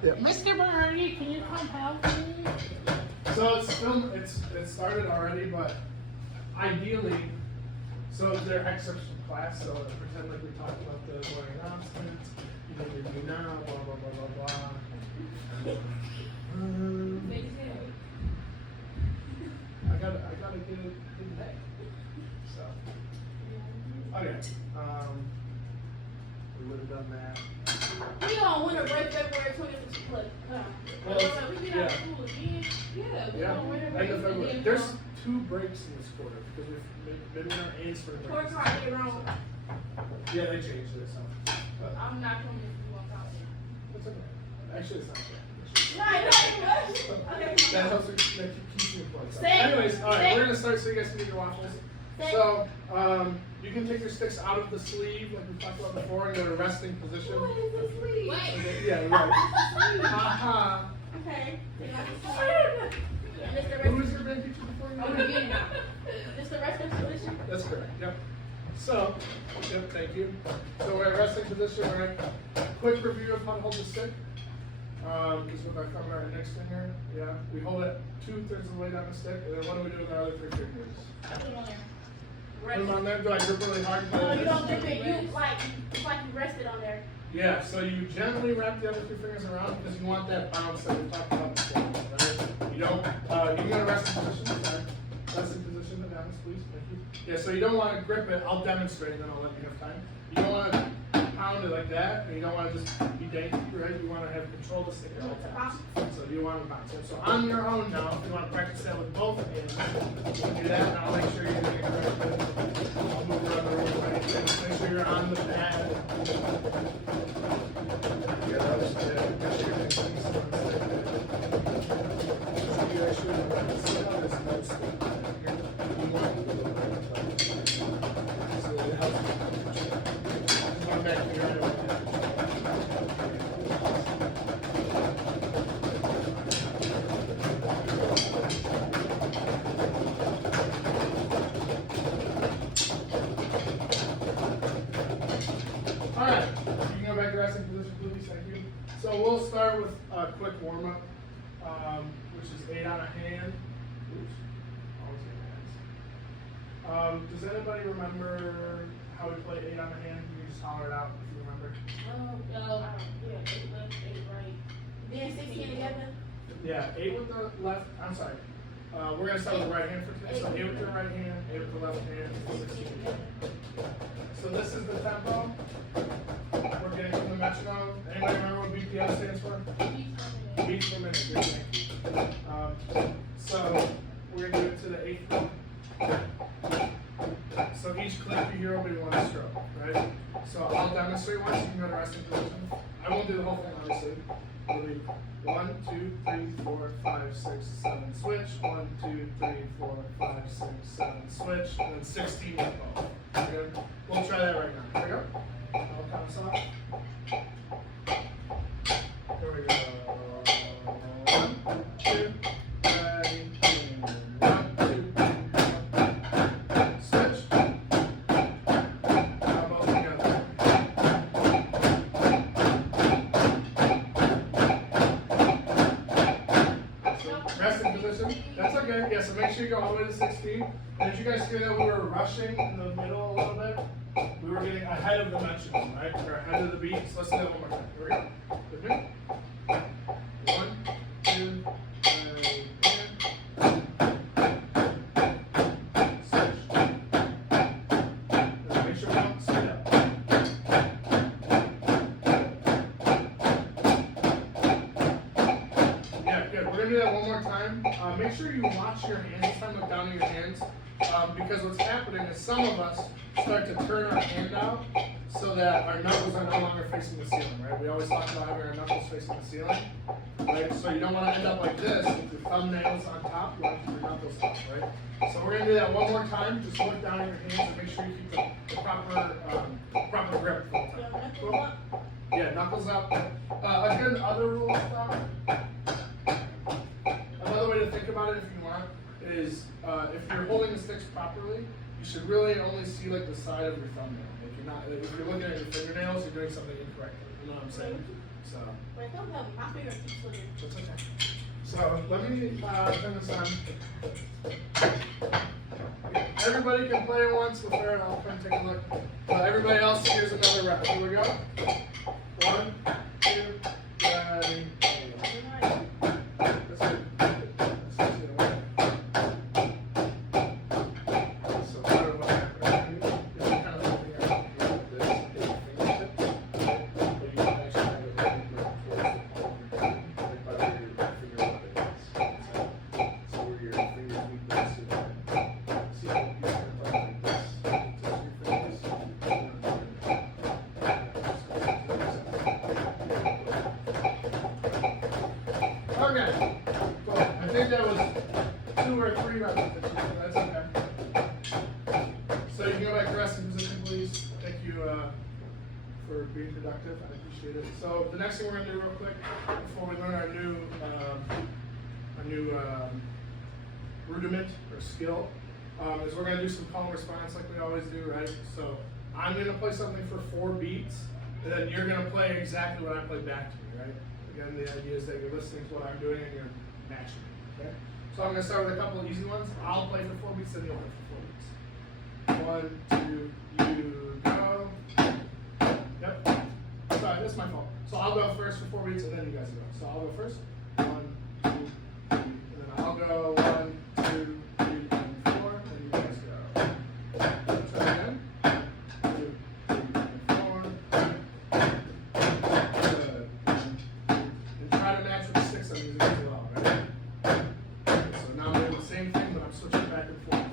Yeah. Mr. Bernie, can you come help me? So it started already, but ideally, so they're excerpts from class, so pretend like we talked about the morning announcements, you know, you do now, blah, blah, blah, blah, blah. I gotta get it in day. So, okay, we would have done that. We on winter break February 26th. Well, We get out of school again. Yeah, end of February. There's 2 breaks in this quarter because we've midwinter and spring break. Court card get wrong. Yeah, they changed it. So. But I'm not coming if you want out. it's okay. Actually, it's not bad. Right. Okay. That helps me, that keeps me employed. So. Stay. Anyways, all right, Stay. we're gonna start so you guys can get your waffles. Stay. So, you can take your sticks out of the sleeve like we talked about before and go to resting position. What is this sleeve? Okay, yeah, right. Haha. Okay. Who was your band teacher before you? Oh, we get it now. This the rest of the position? That's correct. Yep. So, yep, thank you. So we're at resting position. We're at a quick review of how to hold the stick. Is what I covered our next finger. Yeah, we hold it 2/3 of the way down the stick, and then what do we do with our other 3 fingers? Put it on there. Put them on there. Do I grip really hard? No, you don't grip it. You like it's like you rested on there. Yeah. So you gently wrap the other 2 fingers around because you want that bounce that we talked about before, right? You don't. You can go to resting position. Sorry. Resting position. The down, please. Thank you. Yeah. So you don't want to grip it. I'll demonstrate, and then I'll let you have time. You don't want to pound it like that, and you don't want to just be dainty, right? You want to have control to stick at all times. So you want to bounce it. So on your own now, if you want to practice that with both hands, you can do that, and I'll make sure you're doing it correctly. I'll move around the room, right? Make sure you're on the pad. Yeah, that was good. Make sure you're doing things on the stick. So you actually see how this goes. You want to do it. So it helps you. Come back here. Alright, you can go back to resting position, please. Thank you. So we'll start with a quick warm up, which is 8 on a hand. Oops, always 8 hands. Does anybody remember how we play 8 on a hand? You can just holler it out if you remember. Yeah, 8 left, 8 right. Then 16 together. Yeah, 8 with the left. I'm sorry. We're gonna start with the right hand for today. So 8 with the right hand, 8 with the left hand, 16 together. So this is the tempo. We're getting from the metronome. Anybody remember what BPM stands for? Beats per minute. Good, thank you. So we're gonna do it to the 8th beat. So each click you hear will be 1 stroke, right? So I'll demonstrate once. You can go to resting position. I won't do the whole thing, obviously. It'll be 1, 2, 3, 4, 5, 6, 7, switch. 1, 2, 3, 4, 5, 6, 7, switch. And then 16 with both. Okay? We'll try that right now. Here we go. I'll count us off. Here we go. 1, 2, 3, 1, 2, 3, switch. Now both together. Resting position. That's okay. Yeah, so make sure you go all the way to 16. And did you guys hear that we were rushing in the middle a little bit? We were getting ahead of the metronome, right? We're ahead of the beat. So let's do that one more time. Here we go. With me? 1, 2, 3, switch. Just make sure we don't speed up. Yeah, good. We're gonna do that one more time. Make sure you watch your hands this time. Look down at your hands. Because what's happening is some of us start to turn our hand out so that our knuckles are no longer facing the ceiling, right? We always talk about having our knuckles facing the ceiling, right? So you don't want to end up like this with your thumbnails on top. You want to keep your knuckles up, right? So we're going to do that one more time. Just look down at your hands and make sure you keep the proper grip the whole time. Cool? Yeah, knuckles up. Again, other rules of thumb. Another way to think about it, if you want, is if you're holding the sticks properly, you should really only see like the side of your thumbnail. If you're looking at your fingernails, you're doing something incorrectly. You know what I'm saying? So Don't help me. My finger keeps slipping. That's okay. So let me turn this on. Everybody can play it once before and I'll come take a look. Everybody else, here's another rep. Here we go. 1, 2, ready. Okay, cool. I think that was 2 or 3 repetitions, so that's okay. So you can go back to resting position, please. Thank you for being productive. I appreciate it. So the next thing we're gonna do real quick before we learn our new rudiment or skill is we're gonna do some call and response like we always do, right? So I'm gonna play something for 4 beats, and then you're gonna play exactly what I play back to you, right? Again, the idea is that you're listening to what I'm doing and you're matching it, okay? So I'm gonna start with a couple of easy ones. I'll play for 4 beats, then you'll play for 4 beats. 1, 2, you go. Yep. Sorry, that's my fault. So I'll go first for 4 beats and then you guys go. So I'll go first. 1, 2, 3, and then I'll go 1, 2, 3, and 4, and you guys go. Try again. 2, 3, and 4. Good. And try to match with the sticks I'm using as well, right? So now I'm doing the same thing, but I'm switching back and forth.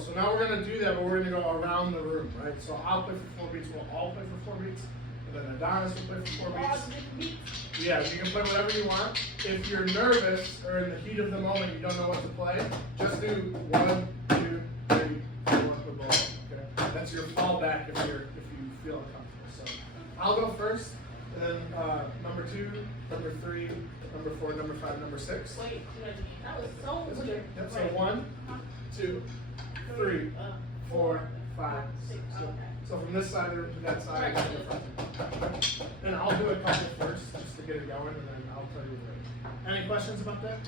So now we're going to do that, but we're going to go around the room, right? So I'll play for 4 beats, we'll all play for 4 beats, and then Adonis will play for 4 beats. Yeah, you can play whatever you want. If you're nervous or in the heat of the moment, you don't know what to play, just do 1, 2, 3, 4 with ball. Okay? That's your fallback if you feel uncomfortable. So I'll go first, and then number 2, number 3, number 4, number 5, number 6. Wait, that was so weird. Yep, so 1, 2, 3, 4, 5, 6. So from this side to that side. And I'll do a couple first just to get it going, and then I'll tell you later. Any questions about that?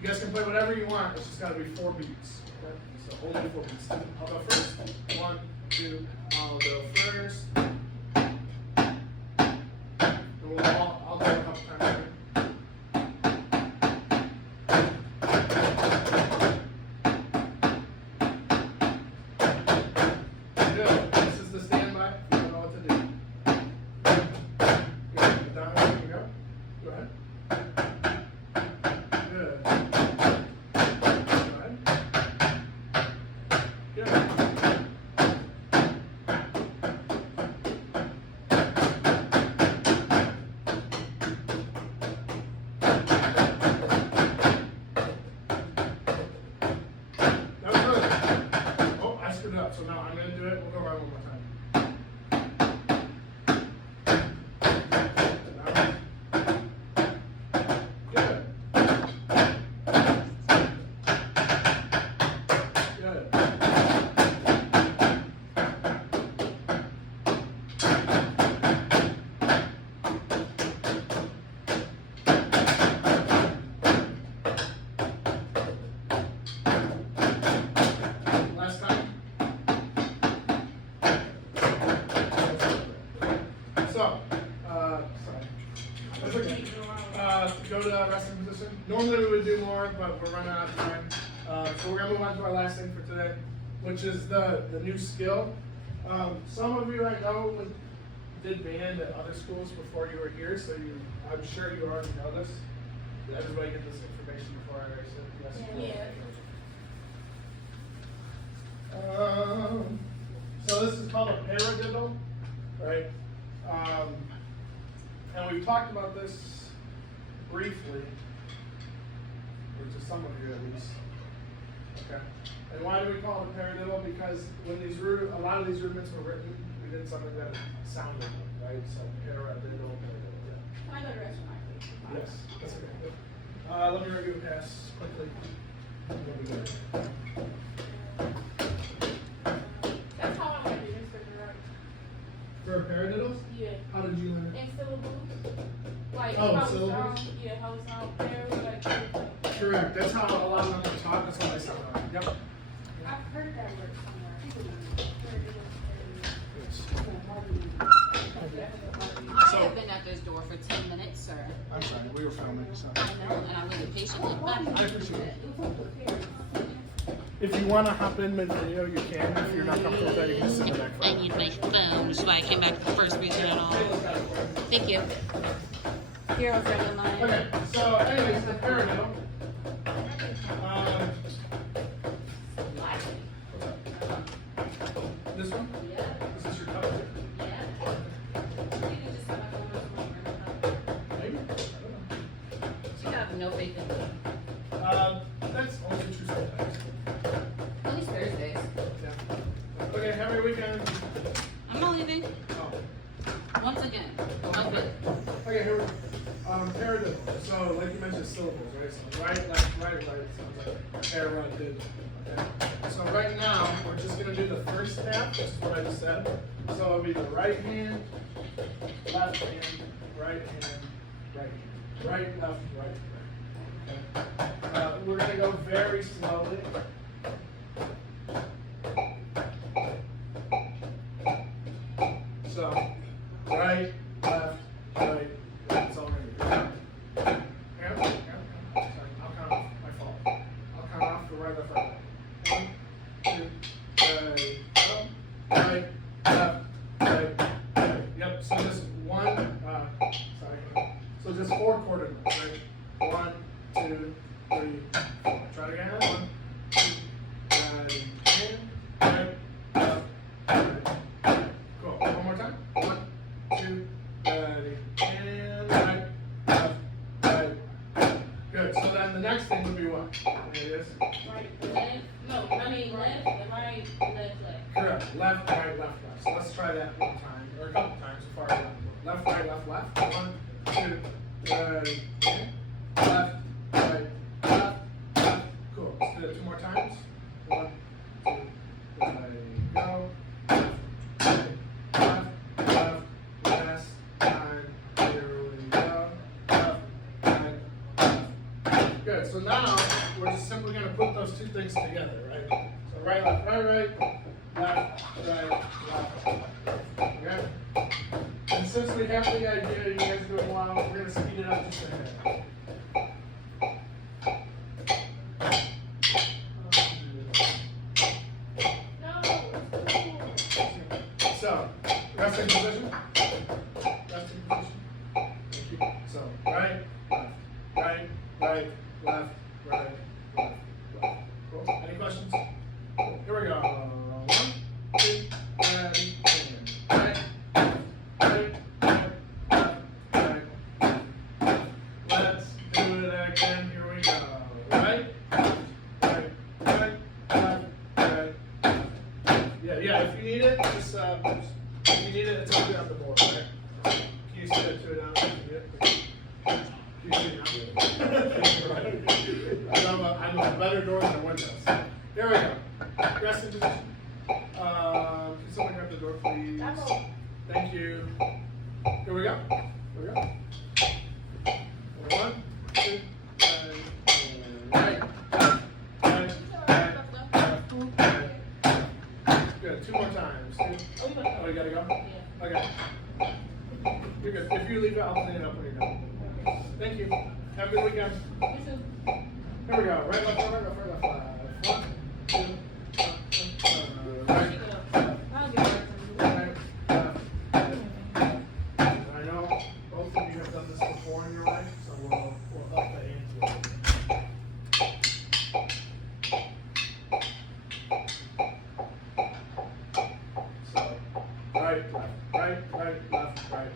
You guys can play whatever you want. It's just got to be 4 beats. Okay? So only 4 beats. I'll go first. 1, 2. I'll go first. And I'll go a couple times. So now I'm going to do it. We'll go around one more time. Good. Good. Last time. So, that's okay. Go to resting position. Normally we would do more, but we're running out of time. So we're gonna move on to our last thing for today, which is the new skill. Some of you I know did band at other schools before you were here, so I'm sure you already know this. Did everybody get this information before I said yes? Yeah. So this is called a paradiddle, right? And we've talked about this briefly, or to some of you at least. Okay. And why do we call it a paradiddle? Because when a lot of these rudiments were written, we did something that sounded like, right? So paradiddle, paradiddle, yeah. Can I go to the restaurant, please? Yes, that's okay. Let me review the pass quickly. That's how I learned it, Mr. Right? For paradiddles? Yeah. How did you learn it? And syllables. Like, Oh, how it syllables? sounds, yeah, how it sounds, there, like, Correct. That's how a lot of them are taught. That's how they sound like. Yep. I've heard that word somewhere. I So- have been at this door for 10 minutes, sir. I'm sorry, we were filming, so. I know, and I waited patiently. I appreciate it. If you want to hop in mid-video, you can. If you're not comfortable with that, you can just sit in the back. I need my phone, so I came back to the first reason at all. Thank you. Here, I'll grab mine. Okay, so anyways, the paradiddle. What's up? This one? Yeah, Is this your cup? yeah. You can just have my phone on the phone. Maybe. I don't You have no faith in me. know. That's also true sometimes. At least Thursdays. Yeah. Okay, have a good weekend. I'm not leaving. Oh. Once again. Okay. Okay, here we go. Paradiddle. So, like you mentioned, syllables, right? So, right, left, right, sounds like paradiddle. Okay? So, right now, we're just going to do the first half, just what I just said. So, it'll be the right hand, left hand, right hand, right hand. Right, left, right. Okay? We're going to go very slowly. So, right, left, right. It's all right. Yeah, sorry, I'll count off. My fault. I'll count off the right, left, right. 1, 2, 3, right, left, right, right. Yep. So just one. Sorry. So just 4 quarter notes, right? 1, 2, 3, 4. Try it again. 1, 2, right, left, right. Cool. One more time. 1, 2, and right, left, right. Good. So then the next thing would be what? There it is. Right, left, no, I mean left, and right, left. Correct. Left, right, left. So let's try that one time, or a couple times so far. Left, right, left. 1, 2, left, right, left. Cool. Let's do it 2 more times. 1, 2, go. Left, last time. Here we go. Left. Good. So now we're just simply going to put those 2 things together, right? So right, left, right, left, right, left. Okay? And since we have the idea, you guys are doing well, we're going to speed it up just a bit. So, resting position. Resting position. Thank you. So, right, left, left. Cool. Any questions? Cool. Here we go. 1, 2, ready, and right, right. Let's do it again. Here we go. Right, left. Yeah. If you need it, just if you need it, it's already on the board, right? Can you see that to it now? Can you see it now? I'm a better door than a window. So, there we go. Resting position. Can someone grab the door, please? Thank you. Here we go. 1, 2, right. Good. 2 more times. 2. Oh, you gotta go? Yeah. Okay. You're good. If you leave it, I'll clean it up when you're done. Thank you. Have a good weekend. You too. Here we go. Right, left. 1, 2, right. I'll get it. Right, left. I know both of you have done this before in your life, so we'll up the ante. So, right, left, right, left, right.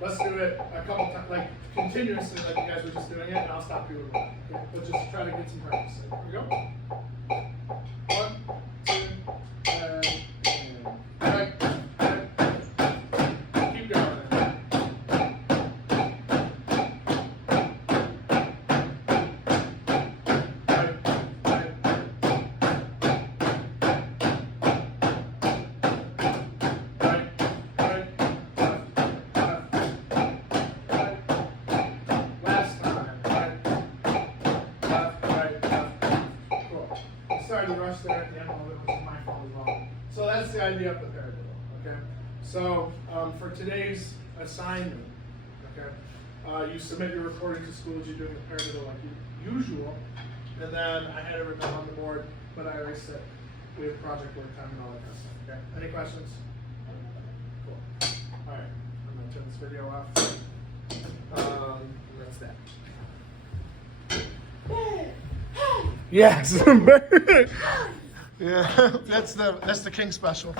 let's do it a couple times, like continuously, like you guys were just doing it, and I'll stop you with one. Okay? But just try to get some practice. So, here we go. 1, 2, and right. Keep going. Rush there at the end, although it was my fault as well. So that's the idea of the paradiddle, okay? So for today's assignment, okay, you submit your recording to school as you're doing the paradiddle like usual, and then I had it written on the board, but I already said we have project work time and all that kind of stuff, okay? Any questions? Cool. All right, I'm gonna turn this video off. That's that. Yes. Yeah, that's the King special.